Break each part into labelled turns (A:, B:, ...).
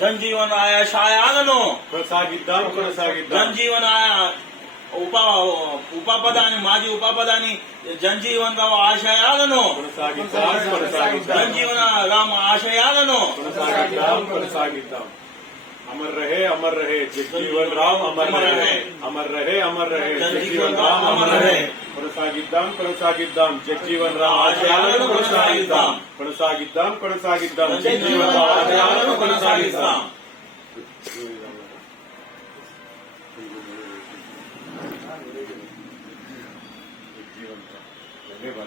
A: జనజీవన్ ఆయాలను
B: కొనసాగిద్దాం కొనసాగిద్దాం
A: జనజీవన్ ఆయ- ఉప ఉపపదాని మాజీ ఉపపదాని జనజీవన్ రావు ఆశయాలను
B: కొనసాగిద్దాం కొనసాగిద్దాం
A: జనజీవన రామ ఆశయాలను
B: కొనసాగిద్దాం కొనసాగిద్దాం అమర్ రహే అమర్ రహే జగజీవన్ రామ్ అమర్ రహే అమర్ రహే అమర్ రహే జగజీవన్ రామ్ అమర్ రహే కొనసాగిద్దాం కొనసాగిద్దాం జగజీవన్ రామ్ ఆశయాలను కొనసాగిద్దాం కొనసాగిద్దాం కొనసాగిద్దాం జగజీవన్ రామ్ ఆశయాలను కొనసాగిద్దాం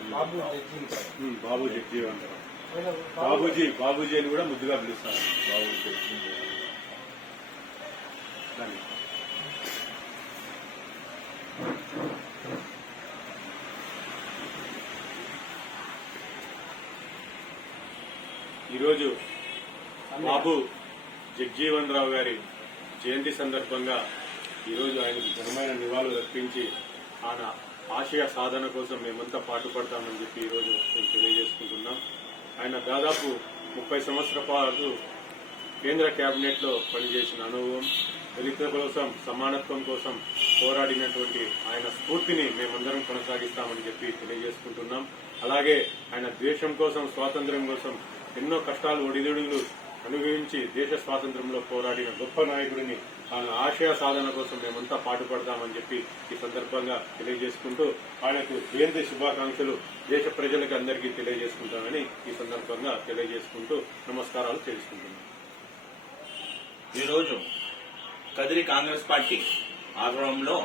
B: ఉమ్, బాబు జగజీవన్ రామ్ బాబూజీ బాబూజీ అని కూడా ముద్దుగా పిలుస్తారు బాబూజీ రండి. ఈరోజు బాబు జగ్జీవన్ రావు గారి జయంతి సందర్భంగా ఈరోజు ఆయనకు ఘనమైన నివాళులు అర్పించి ఆయన ఆశయ సాధన కోసం మేమంతా పాటుపడతామని చెప్పి ఈరోజు మేము తెలియజేసుకుంటున్నాం ఆయన దాదాపు ముప్పై సంవత్సరాల పాటు కేంద్ర కేబినెట్లో పనిచేసిన అనుభవం దళితుల కోసం సమానత్వం కోసం పోరాడినటువంటి ఆయన స్ఫూర్తిని మేమందరం కొనసాగిస్తామని చెప్పి తెలియజేసుకుంటున్నాం. అలాగే ఆయన దేశం కోసం స్వాతంత్ర్యం కోసం ఎన్నో కష్టాలు ఒడిదుడులు అనుభవించి దేశ స్వాతంత్రంలో పోరాడిన గొప్ప నాయకుడిని ఆయన ఆశయ సాధన కోసం మేమంతా పాటుపడతామని చెప్పి ఈ సందర్భంగా తెలియజేసుకుంటూ ఆయనకు జయంతి శుభాకాంక్షలు దేశ ప్రజలకు అందరికీ తెలియజేసుకుంటామని ఈ సందర్భంగా తెలియజేసుకుంటూ నమస్కారాలు తెలుసుకుంటున్నాం.
A: ఈరోజు కదిరి కాంగ్రెస్ పార్టీ ఆగ్రహంలో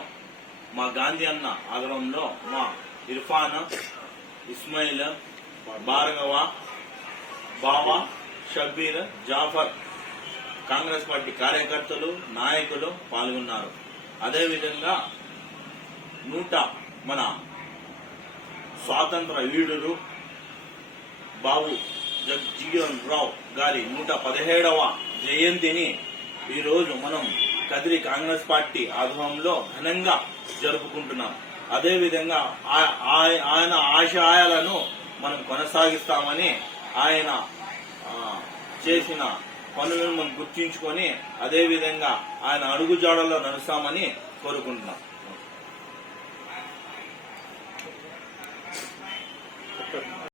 A: మా గాంధీ అన్న ఆగ్రహంలో మా ఇర్ఫాన్ ఇస్మాయిల్ భార్గవ బావా షబ్బీర్ జాఫర్ కాంగ్రెస్ పార్టీ కార్యకర్తలు నాయకులు పాల్గొన్నారు. అదేవిధంగా నూట మన స్వాతంత్ర వీరుడు బాబు జగ్జీవన్ రావు గారి నూట పదిహేడవ జయంతిని ఈరోజు మనం కదిరి కాంగ్రెస్ పార్టీ ఆధ్వర్యంలో ఘనంగా జరుపుకుంటున్నాం. అదేవిధంగా ఆ- ఆ- ఆయన ఆశయాలను మనం కొనసాగిస్తామని ఆయన చేసిన పనులను మనం గుర్తించుకొని అదేవిధంగా ఆయన అడుగుజాడల్లో నడుస్తామని కోరుకుంటున్నాం.